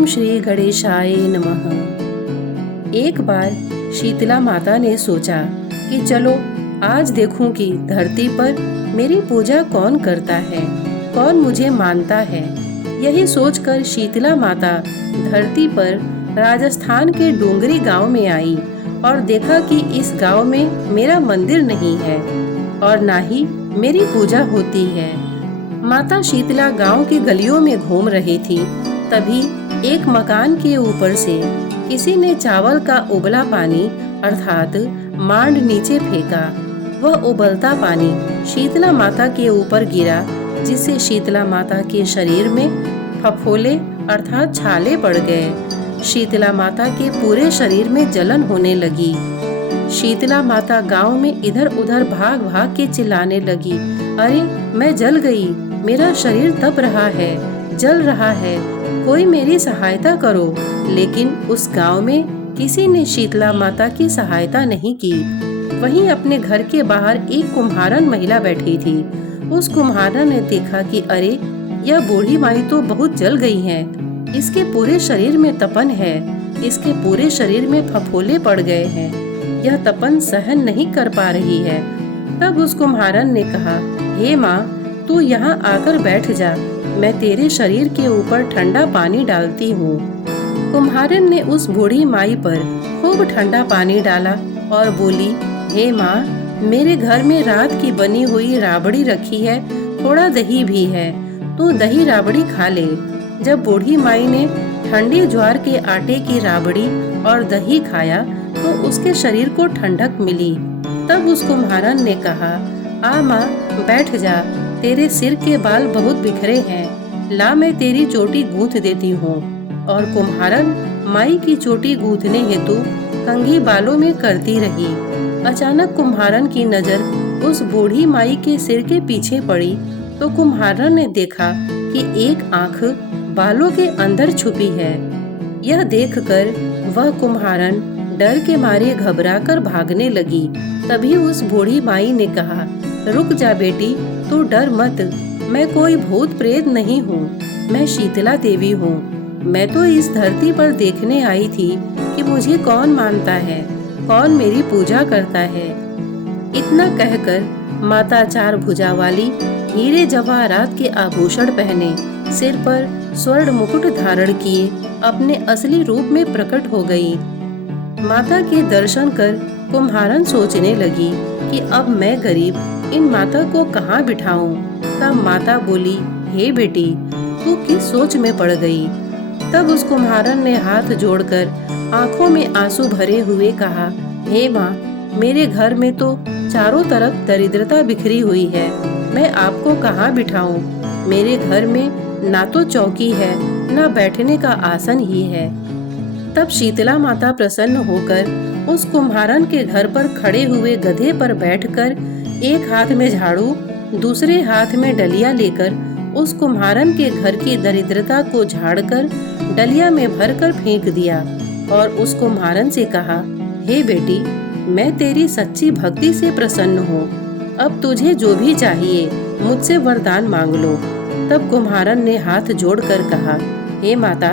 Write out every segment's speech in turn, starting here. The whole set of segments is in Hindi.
ओम श्री गणेशाय नमः। एक बार शीतला माता ने सोचा कि चलो आज देखूं कि धरती पर मेरी पूजा कौन करता है, कौन मुझे मानता है। यही सोचकर शीतला माता धरती पर राजस्थान के डोंगरी गांव में आई और देखा कि इस गांव में मेरा मंदिर नहीं है और ना ही मेरी पूजा होती है। माता शीतला गांव की गलियों में घूम रही थी, तभी एक मकान के ऊपर से किसी ने चावल का उबला पानी अर्थात मांड नीचे फेंका। वह उबलता पानी शीतला माता के ऊपर गिरा, जिससे शीतला माता के शरीर में फफोले अर्थात छाले पड़ गए। शीतला माता के पूरे शरीर में जलन होने लगी। शीतला माता गांव में इधर उधर भाग भाग के चिल्लाने लगी, अरे मैं जल गई, मेरा शरीर तप रहा है, जल रहा है, कोई मेरी सहायता करो। लेकिन उस गांव में किसी ने शीतला माता की सहायता नहीं की। वहीं अपने घर के बाहर एक कुम्हारन महिला बैठी थी। उस कुम्हारन ने देखा कि अरे यह बूढ़ी माई तो बहुत जल गई है, इसके पूरे शरीर में तपन है, इसके पूरे शरीर में फफोले पड़ गए हैं, यह तपन सहन नहीं कर पा रही है। तब उस कुम्हारन ने कहा, हे माँ, तू यहाँ आकर बैठ जा, मैं तेरे शरीर के ऊपर ठंडा पानी डालती हूँ। कुम्हारन ने उस बूढ़ी माई पर खूब ठंडा पानी डाला और बोली, हे माँ, मेरे घर में रात की बनी हुई राबड़ी रखी है, थोड़ा दही भी है, तू दही राबड़ी खा ले। जब बूढ़ी माई ने ठंडे ज्वार के आटे की राबड़ी और दही खाया तो उसके शरीर को ठंडक मिली। तब उस कुम्हारन ने कहा, आ माँ, बैठ जा, तेरे सिर के बाल बहुत बिखरे हैं, ला मैं तेरी चोटी गूंथ देती हूँ। और कुम्हारन माई की चोटी गूंथने हेतु कंघी बालों में करती रही। अचानक कुम्हारन की नजर उस बूढ़ी माई के सिर के पीछे पड़ी तो कुम्हारन ने देखा कि एक आंख बालों के अंदर छुपी है। यह देखकर वह कुम्हारन डर के मारे घबराकर भागने लगी। तभी उस बूढ़ी माई ने कहा, रुक जा बेटी, तू डर मत, मैं कोई भूत प्रेत नहीं हूँ, मैं शीतला देवी हूँ। मैं तो इस धरती पर देखने आई थी कि मुझे कौन मानता है, कौन मेरी पूजा करता है। इतना कहकर माता चार भुजा वाली हीरे जवाहरात के आभूषण पहने, सिर पर स्वर्ण मुकुट धारण किए अपने असली रूप में प्रकट हो गई। माता के दर्शन कर कुम्हारन सोचने लगी कि अब मैं गरीब इन माता को कहाँ बिठाऊं। तब माता बोली, हे बेटी, तू किस सोच में पड़ गई। तब उस कुम्हारन ने हाथ जोड़कर आंखों में आंसू भरे हुए कहा, हे माँ, मेरे घर में तो चारों तरफ दरिद्रता बिखरी हुई है, मैं आपको कहाँ बिठाऊं। मेरे घर में ना तो चौकी है, ना बैठने का आसन ही है। तब शीतला माता प्रसन्न होकर उस कुम्हारन के घर पर खड़े हुए गधे पर बैठकर एक हाथ में झाड़ू, दूसरे हाथ में डलिया लेकर उस कुम्हारन के घर की दरिद्रता को झाड़कर डलिया में भरकर फेंक दिया और उस कुम्हारन से कहा, हे बेटी, मैं तेरी सच्ची भक्ति से प्रसन्न हूँ, अब तुझे जो भी चाहिए मुझसे वरदान मांग लो। तब कुम्हारन ने हाथ जोड़कर कहा, हे माता,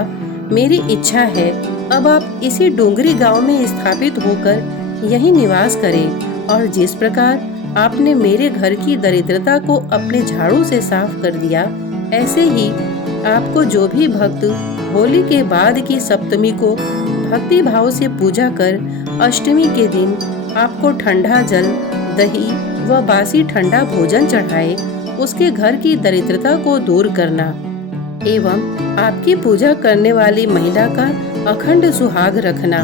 मेरी इच्छा है अब आप इसी डोंगरी गांव में स्थापित होकर यहीं निवास करें और जिस प्रकार आपने मेरे घर की दरिद्रता को अपने झाड़ू से साफ कर दिया, ऐसे ही आपको जो भी भक्त होली के बाद की सप्तमी को भक्ति भाव से पूजा कर अष्टमी के दिन आपको ठंडा जल, दही व बासी ठंडा भोजन चढ़ाए, उसके घर की दरिद्रता को दूर करना एवं आपकी पूजा करने वाली महिला का अखंड सुहाग रखना,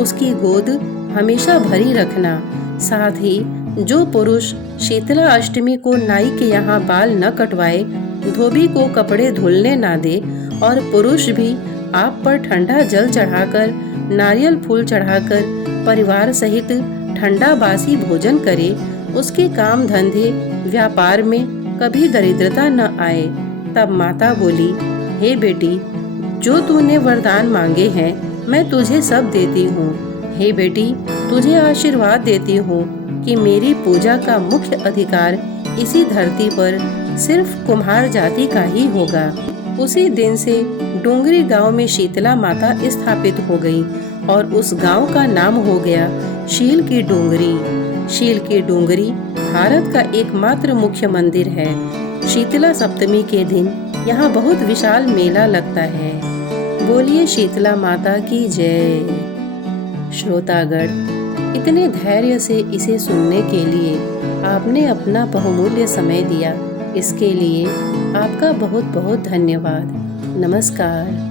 उसकी गोद हमेशा भरी रखना। साथ ही जो पुरुष शीतला अष्टमी को नाई के यहाँ बाल न कटवाए, धोबी को कपड़े धुलने ना दे और पुरुष भी आप पर ठंडा जल चढ़ाकर, नारियल फूल चढ़ाकर परिवार सहित ठंडा बासी भोजन करे, उसके काम धंधे व्यापार में कभी दरिद्रता न आए। तब माता बोली, हे बेटी, जो तूने वरदान मांगे हैं मैं तुझे सब देती हूँ। हे बेटी, तुझे आशीर्वाद देती हूँ कि मेरी पूजा का मुख्य अधिकार इसी धरती पर सिर्फ कुम्हार जाति का ही होगा। उसी दिन से डोंगरी गांव में शीतला माता स्थापित हो गई और उस गांव का नाम हो गया शील की डोंगरी। शील की डोंगरी भारत का एकमात्र मुख्य मंदिर है। शीतला सप्तमी के दिन यहाँ बहुत विशाल मेला लगता है। बोलिए शीतला माता की जय। श्रोतागण, इतने धैर्य से इसे सुनने के लिए आपने अपना बहुमूल्य समय दिया, इसके लिए आपका बहुत बहुत धन्यवाद। नमस्कार।